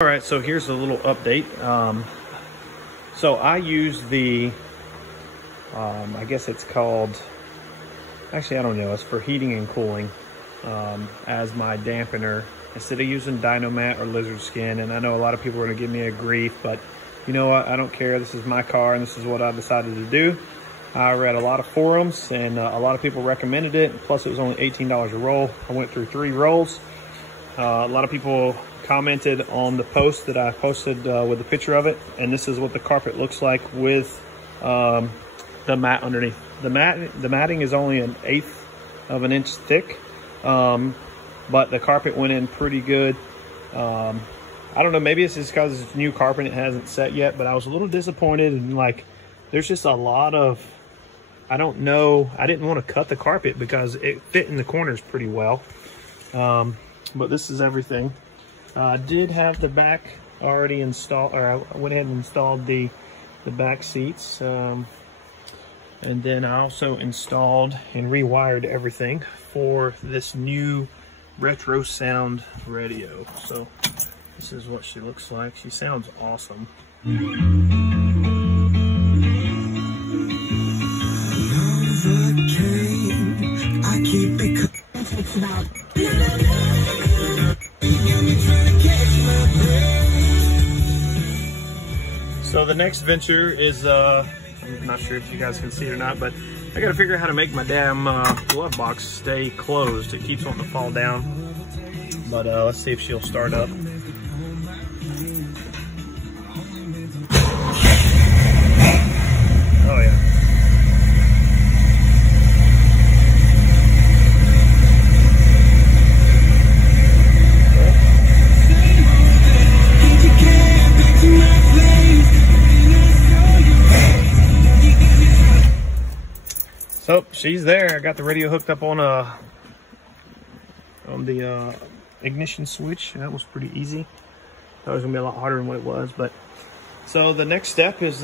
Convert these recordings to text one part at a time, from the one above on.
All right, so here's a little update. So I use the, I guess it's called, actually I don't know, it's for heating and cooling as my dampener instead of using Dynomat or Lizard Skin. And I know a lot of people are gonna give me a grief, but you know what, I don't care. This is my car and this is what I decided to do. I read a lot of forums and a lot of people recommended it. Plus it was only $18 a roll. I went through 3 rolls. A lot of people commented on the post that I posted with a picture of it, and this is what the carpet looks like with the mat underneath. The matting is only 1/8 of an inch thick, but the carpet went in pretty good. I don't know, maybe it's just because it's new carpet and it hasn't set yet, but I was a little disappointed, and like there's just a lot of, I don't know, I didn't want to cut the carpet because it fit in the corners pretty well. But this is everything. I did have the back already installed, or I went ahead and installed the back seats. And then I also installed and rewired everything for this new retrosound radio. So this is what she looks like. She sounds awesome. I keep it. It's about. So the next venture is, I'm not sure if you guys can see it or not, but I gotta figure out how to make my damn glove box stay closed. It keeps wanting to fall down. But let's see if she'll start up. Oh yeah. So she's there. I got the radio hooked up on the ignition switch. That was pretty easy. Thought it was gonna be a lot harder than what it was, but so the next step is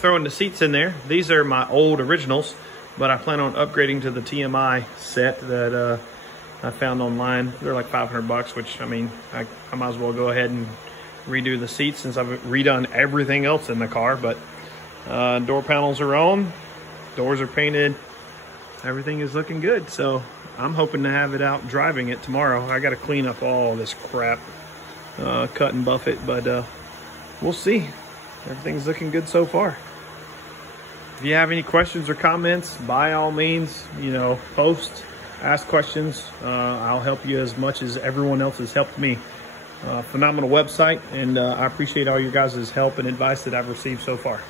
throwing the seats in there. These are my old originals, but I plan on upgrading to the TMI set that I found online. They're like 500 bucks, which I mean, I might as well go ahead and redo the seats since I've redone everything else in the car. But door panels are on. Doors are painted. Everything is looking good. So I'm hoping to have it out driving it tomorrow. I got to clean up all this crap, cut and buff it, but we'll see. Everything's looking good so far. If you have any questions or comments, by all means, you know, post, ask questions. I'll help you as much as everyone else has helped me. Phenomenal website, and I appreciate all your guys' help and advice that I've received so far.